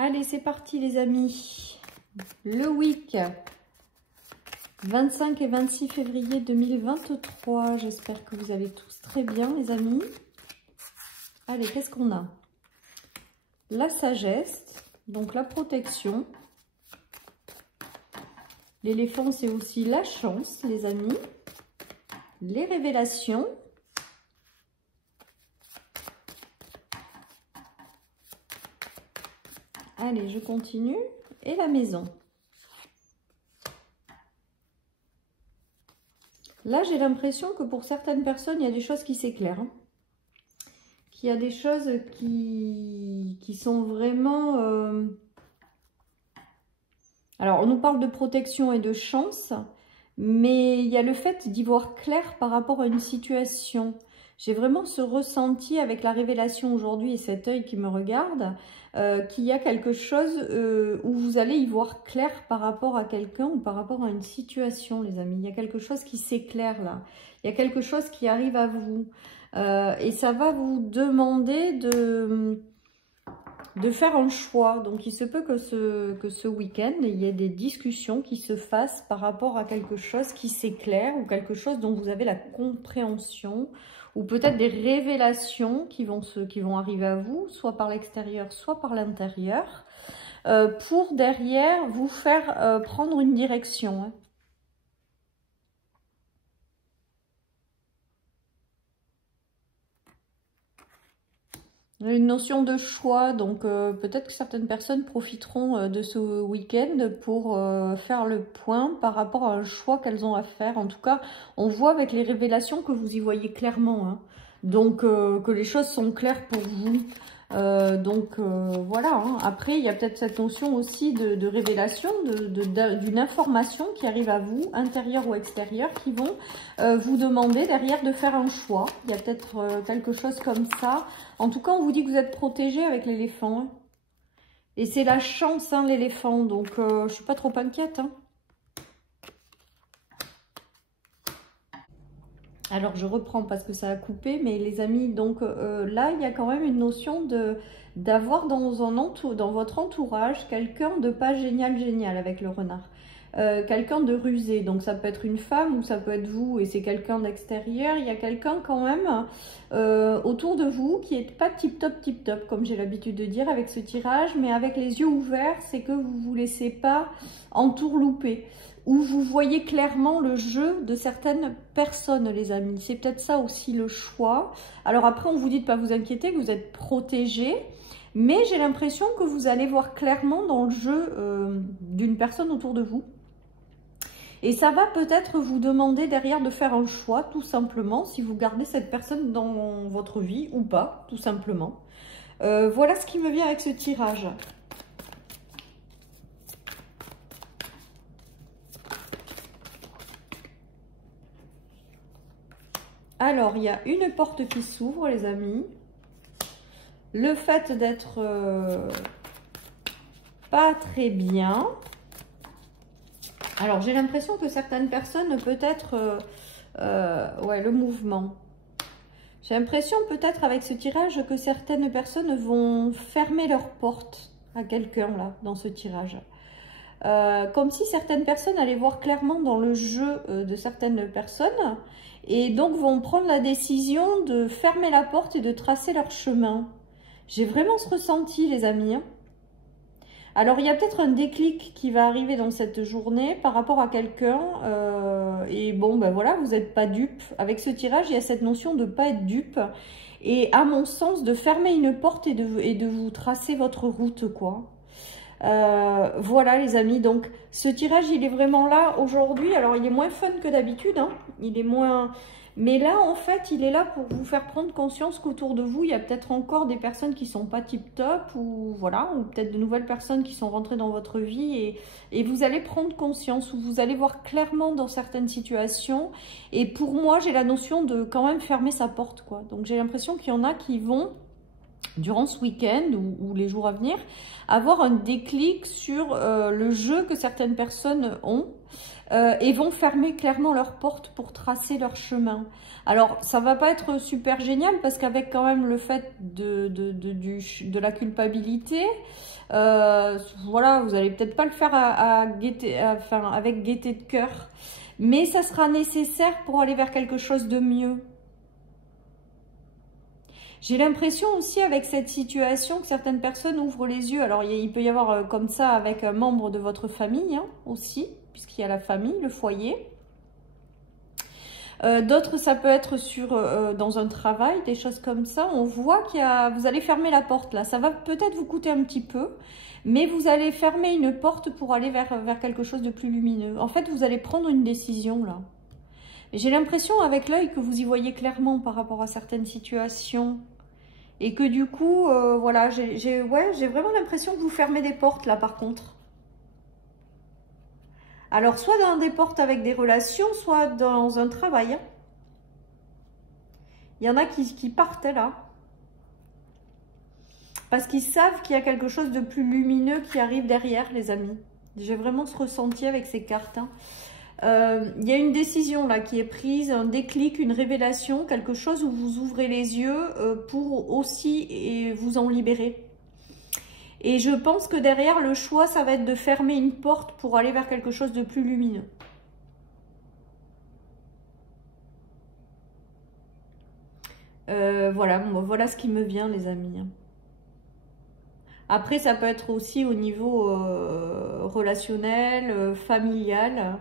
Allez, c'est parti les amis. Le week 25 et 26 février 2023. J'espère que vous allez tous très bien les amis. Allez, qu'est-ce qu'on a? La sagesse, donc la protection. L'éléphant, c'est aussi la chance, les amis. Les révélations. Allez, je continue. Et la maison. Là, j'ai l'impression que pour certaines personnes, il y a des choses qui s'éclairent. Qu'il y a des choses qui sont vraiment... Alors, on nous parle de protection et de chance, mais il y a le fait d'y voir clair par rapport à une situation. J'ai vraiment ce ressenti avec la révélation aujourd'hui et cet œil qui me regarde, qu'il y a quelque chose où vous allez y voir clair par rapport à quelqu'un ou par rapport à une situation, les amis. Il y a quelque chose qui s'éclaire là. Il y a quelque chose qui arrive à vous. Et ça va vous demander de faire un choix. Donc, il se peut que ce week-end, il y ait des discussions qui se fassent par rapport à quelque chose qui s'éclaire ou quelque chose dont vous avez la compréhension ou peut-être des révélations qui vont arriver à vous, soit par l'extérieur, soit par l'intérieur, pour derrière vous faire prendre une direction. Hein. Une notion de choix, donc peut-être que certaines personnes profiteront de ce week-end pour faire le point par rapport à un choix qu'elles ont à faire. En tout cas, on voit avec les révélations que vous y voyez clairement, hein. Donc que les choses sont claires pour vous. Voilà, hein. Après il y a peut-être cette notion aussi de révélation, d'une information qui arrive à vous, intérieure ou extérieure, qui vont vous demander derrière de faire un choix. Il y a peut-être quelque chose comme ça. En tout cas, on vous dit que vous êtes protégé avec l'éléphant, hein. Et c'est la chance, hein, l'éléphant, donc je suis pas trop inquiète, hein. Alors, je reprends parce que ça a coupé, mais les amis, donc là, il y a quand même une notion d'avoir dans votre entourage quelqu'un de pas génial avec le renard. Quelqu'un de rusé, donc ça peut être une femme ou ça peut être vous et c'est quelqu'un d'extérieur. Il y a quelqu'un quand même autour de vous qui est pas tip top comme j'ai l'habitude de dire avec ce tirage, mais avec les yeux ouverts, c'est que vous vous laissez pas entourlouper. Où vous voyez clairement le jeu de certaines personnes, les amis. C'est peut-être ça aussi le choix. Alors après, on vous dit de ne pas vous inquiéter, que vous êtes protégés. Mais j'ai l'impression que vous allez voir clairement dans le jeu d'une personne autour de vous. Et ça va peut-être vous demander derrière de faire un choix, tout simplement, si vous gardez cette personne dans votre vie ou pas, tout simplement. Voilà ce qui me vient avec ce tirage. Alors, il y a une porte qui s'ouvre, les amis. Le fait d'être pas très bien. Alors, j'ai l'impression que certaines personnes, peut-être... ouais, le mouvement. J'ai l'impression, peut-être, avec ce tirage, que certaines personnes vont fermer leur porte à quelqu'un, là, dans ce tirage. Comme si certaines personnes allaient voir clairement dans le jeu de certaines personnes et donc vont prendre la décision de fermer la porte et de tracer leur chemin. J'ai vraiment ce ressenti, les amis, hein. Alors, il y a peut-être un déclic qui va arriver dans cette journée par rapport à quelqu'un. Et bon, ben voilà, vous n'êtes pas dupe. Avec ce tirage, il y a cette notion de ne pas être dupe. Et à mon sens, de fermer une porte et de vous tracer votre route, quoi. Voilà les amis, donc ce tirage il est vraiment là aujourd'hui. Alors il est moins fun que d'habitude, hein. Il est moins, mais là en fait il est là pour vous faire prendre conscience qu'autour de vous il y a peut-être encore des personnes qui sont pas tip top ou voilà, ou peut-être de nouvelles personnes qui sont rentrées dans votre vie et vous allez prendre conscience ou vous allez voir clairement dans certaines situations. Et pour moi j'ai la notion de quand même fermer sa porte, quoi. Donc j'ai l'impression qu'il y en a qui vont durant ce week-end ou les jours à venir, avoir un déclic sur le jeu que certaines personnes ont et vont fermer clairement leurs portes pour tracer leur chemin. Alors, ça va pas être super génial parce qu'avec quand même le fait de la culpabilité, voilà, vous allez peut-être pas le faire avec gaieté de cœur, mais ça sera nécessaire pour aller vers quelque chose de mieux. J'ai l'impression aussi avec cette situation que certaines personnes ouvrent les yeux. Alors il peut y avoir comme ça avec un membre de votre famille hein, aussi, puisqu'il y a la famille, le foyer. D'autres ça peut être dans un travail, des choses comme ça. On voit vous allez fermer la porte là. Ça va peut-être vous coûter un petit peu, mais vous allez fermer une porte pour aller vers quelque chose de plus lumineux. En fait vous allez prendre une décision là. J'ai l'impression avec l'œil que vous y voyez clairement par rapport à certaines situations. Et que du coup, voilà, j'ai vraiment l'impression que vous fermez des portes là par contre. Alors, soit dans des portes avec des relations, soit dans un travail. Hein. Il y en a qui partent là. Parce qu'ils savent qu'il y a quelque chose de plus lumineux qui arrive derrière, les amis. J'ai vraiment ce ressenti avec ces cartes. Hein. Il y a une décision là qui est prise, un déclic, une révélation, quelque chose où vous ouvrez les yeux pour aussi vous en libérer. Et je pense que derrière le choix, ça va être de fermer une porte pour aller vers quelque chose de plus lumineux. Voilà ce qui me vient les amis. Après ça peut être aussi au niveau relationnel, familial.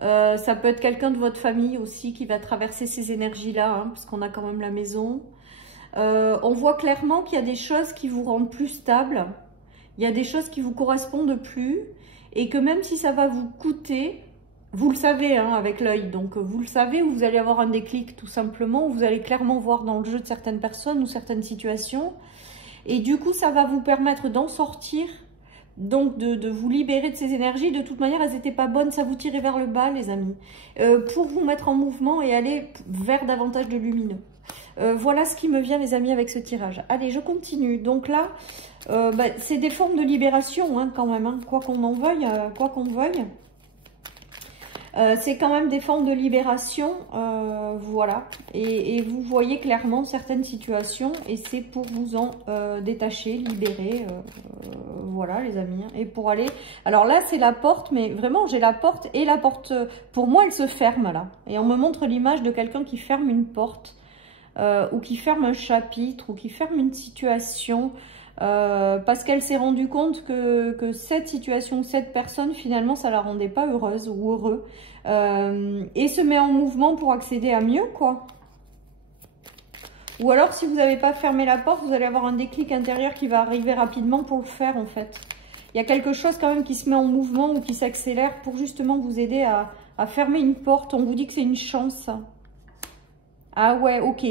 Ça peut être quelqu'un de votre famille aussi qui va traverser ces énergies-là, hein, parce qu'on a quand même la maison. On voit clairement qu'il y a des choses qui vous rendent plus stable. Il y a des choses qui vous correspondent plus. Et que même si ça va vous coûter, vous le savez hein, avec l'œil. Donc vous le savez, ou vous allez avoir un déclic tout simplement. Où vous allez clairement voir dans le jeu de certaines personnes ou certaines situations. Et du coup, ça va vous permettre d'en sortir. Donc, de vous libérer de ces énergies. De toute manière, elles n'étaient pas bonnes. Ça vous tirait vers le bas, les amis. Pour vous mettre en mouvement et aller vers davantage de lumineux. Voilà ce qui me vient, les amis, avec ce tirage. Allez, je continue. Donc là, c'est des formes de libération, hein, quand même. Hein, quoi qu'on en veuille, quoi qu'on veuille. C'est quand même des formes de libération, voilà. Et vous voyez clairement certaines situations et c'est pour vous en détacher, libérer, voilà les amis. Et pour aller... Alors là, c'est la porte, mais vraiment, j'ai la porte et la porte... Pour moi, elle se ferme là. Et on me montre l'image de quelqu'un qui ferme une porte ou qui ferme un chapitre ou qui ferme une situation... parce qu'elle s'est rendue compte que cette situation, cette personne, finalement, ça la rendait pas heureuse ou heureux. Et se met en mouvement pour accéder à mieux, quoi. Ou alors, si vous n'avez pas fermé la porte, vous allez avoir un déclic intérieur qui va arriver rapidement pour le faire, en fait. Il y a quelque chose quand même qui se met en mouvement ou qui s'accélère pour justement vous aider à fermer une porte. On vous dit que c'est une chance. Ah ouais, ok.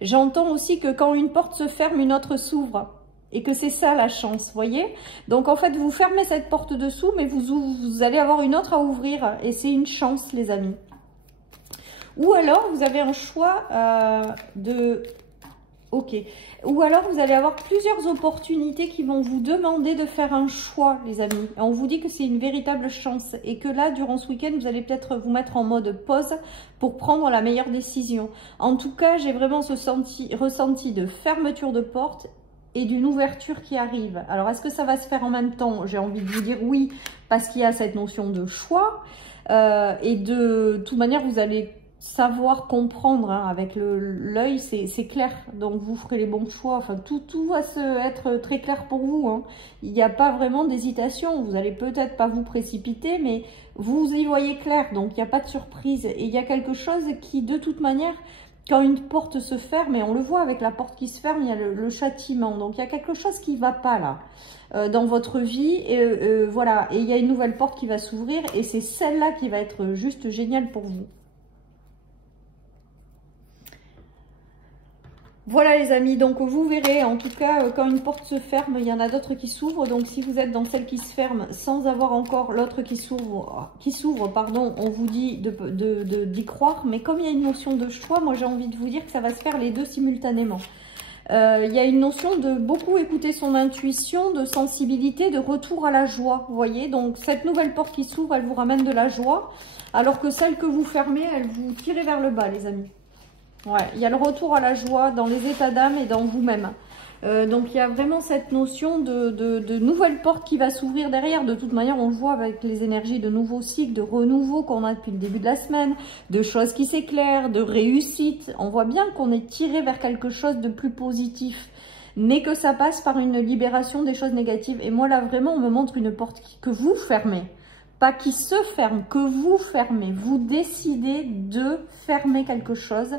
J'entends aussi que quand une porte se ferme, une autre s'ouvre. Et que c'est ça la chance, voyez. Donc en fait, vous fermez cette porte dessous, mais vous allez avoir une autre à ouvrir. Et c'est une chance, les amis. Ou alors, vous avez un choix Ok. Ou alors, vous allez avoir plusieurs opportunités qui vont vous demander de faire un choix, les amis. Et on vous dit que c'est une véritable chance. Et que là, durant ce week-end, vous allez peut-être vous mettre en mode pause pour prendre la meilleure décision. En tout cas, j'ai vraiment ce ressenti de fermeture de porte et d'une ouverture qui arrive. Alors, est-ce que ça va se faire en même temps? J'ai envie de vous dire oui, parce qu'il y a cette notion de choix. Et de toute manière, vous allez savoir comprendre hein, avec l'œil, c'est clair. Donc, vous ferez les bons choix. Enfin, tout va être très clair pour vous. Hein. Il n'y a pas vraiment d'hésitation. Vous allez peut-être pas vous précipiter, mais vous y voyez clair. Donc, il n'y a pas de surprise. Et il y a quelque chose qui, de toute manière... Quand une porte se ferme, et on le voit avec la porte qui se ferme, il y a le châtiment. Donc, il y a quelque chose qui ne va pas là dans votre vie. Et voilà, et il y a une nouvelle porte qui va s'ouvrir. Et c'est celle-là qui va être juste géniale pour vous. Voilà les amis, donc vous verrez, en tout cas, quand une porte se ferme, il y en a d'autres qui s'ouvrent. Donc si vous êtes dans celle qui se ferme sans avoir encore l'autre qui s'ouvre, pardon, on vous dit d'y croire. Mais comme il y a une notion de choix, moi j'ai envie de vous dire que ça va se faire les deux simultanément. Il y a une notion de beaucoup écouter son intuition, de sensibilité, de retour à la joie, vous voyez. Donc cette nouvelle porte qui s'ouvre, elle vous ramène de la joie, alors que celle que vous fermez, elle vous tire vers le bas, les amis. Ouais, il y a le retour à la joie dans les états d'âme et dans vous-même. Donc il y a vraiment cette notion de nouvelle porte qui va s'ouvrir derrière. De toute manière, on le voit avec les énergies de nouveaux cycles, de renouveau qu'on a depuis le début de la semaine, de choses qui s'éclairent, de réussite. On voit bien qu'on est tiré vers quelque chose de plus positif, mais que ça passe par une libération des choses négatives. Et moi là, vraiment, on me montre une porte que vous fermez. Pas qui se ferme, que vous fermez. Vous décidez de fermer quelque chose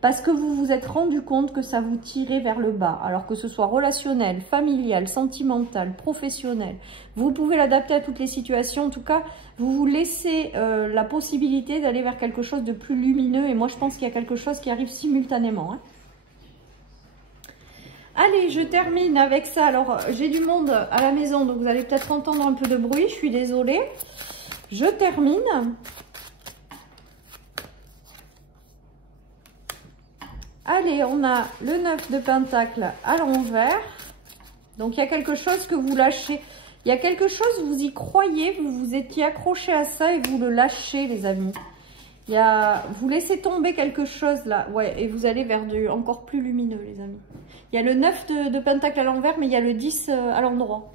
parce que vous vous êtes rendu compte que ça vous tirait vers le bas. Alors que ce soit relationnel, familial, sentimental, professionnel. Vous pouvez l'adapter à toutes les situations. En tout cas, vous vous laissez la possibilité d'aller vers quelque chose de plus lumineux. Et moi, je pense qu'il y a quelque chose qui arrive simultanément. Hein. Allez, je termine avec ça. Alors, j'ai du monde à la maison, donc vous allez peut-être entendre un peu de bruit. Je suis désolée. Je termine. Allez, on a le 9 de Pentacle à l'envers. Donc, il y a quelque chose que vous lâchez. Il y a quelque chose, vous y croyez, vous vous étiez accroché à ça et vous le lâchez, les amis. Vous laissez tomber quelque chose là. Ouais, et vous allez vers du encore plus lumineux, les amis. Il y a le 9 de Pentacle à l'envers, mais il y a le 10 à l'endroit.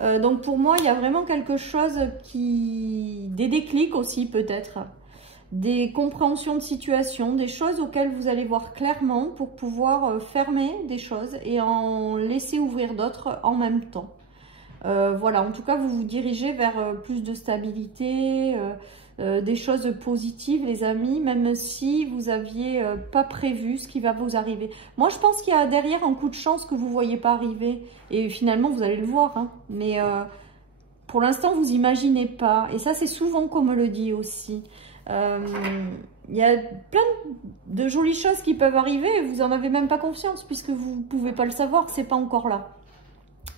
Donc, pour moi, il y a vraiment quelque chose des déclics aussi, peut-être. Des compréhensions de situation, des choses auxquelles vous allez voir clairement pour pouvoir fermer des choses et en laisser ouvrir d'autres en même temps. Voilà, en tout cas, vous vous dirigez vers plus de stabilité, des choses positives, les amis, même si vous n'aviez pas prévu ce qui va vous arriver. Moi, je pense qu'il y a derrière un coup de chance que vous ne voyez pas arriver et finalement, vous allez le voir. Hein. Mais pour l'instant, vous n'imaginez pas. Et ça, c'est souvent qu'on me le dit aussi. Il y a plein de jolies choses qui peuvent arriver et vous n'en avez même pas conscience puisque vous ne pouvez pas le savoir, c'est pas encore là.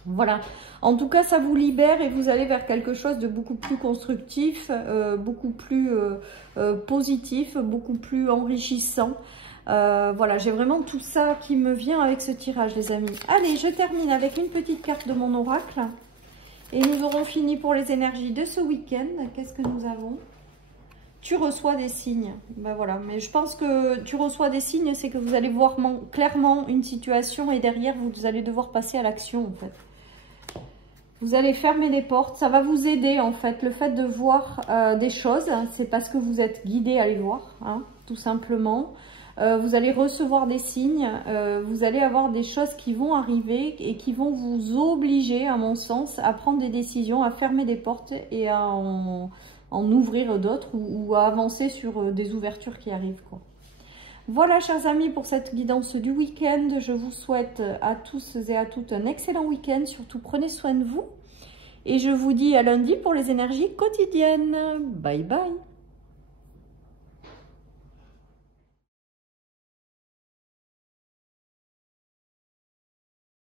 Voilà, en tout cas ça vous libère et vous allez vers quelque chose de beaucoup plus constructif, beaucoup plus positif, beaucoup plus enrichissant. Voilà, j'ai vraiment tout ça qui me vient avec ce tirage, les amis. Allez, je termine avec une petite carte de mon oracle et nous aurons fini pour les énergies de ce week-end. Qu'est-ce que nous avons ? Tu reçois des signes. Ben voilà, mais je pense que tu reçois des signes, c'est que vous allez voir clairement une situation et derrière, vous allez devoir passer à l'action, en fait. Vous allez fermer les portes, ça va vous aider, en fait. Le fait de voir des choses, c'est parce que vous êtes guidé à les voir, hein, tout simplement. Vous allez recevoir des signes, vous allez avoir des choses qui vont arriver et qui vont vous obliger, à mon sens, à prendre des décisions, à fermer des portes et à en ouvrir d'autres ou à avancer sur des ouvertures qui arrivent, quoi. Voilà, chers amis, pour cette guidance du week-end. Je vous souhaite à tous et à toutes un excellent week-end. Surtout, prenez soin de vous. Et je vous dis à lundi pour les énergies quotidiennes. Bye bye.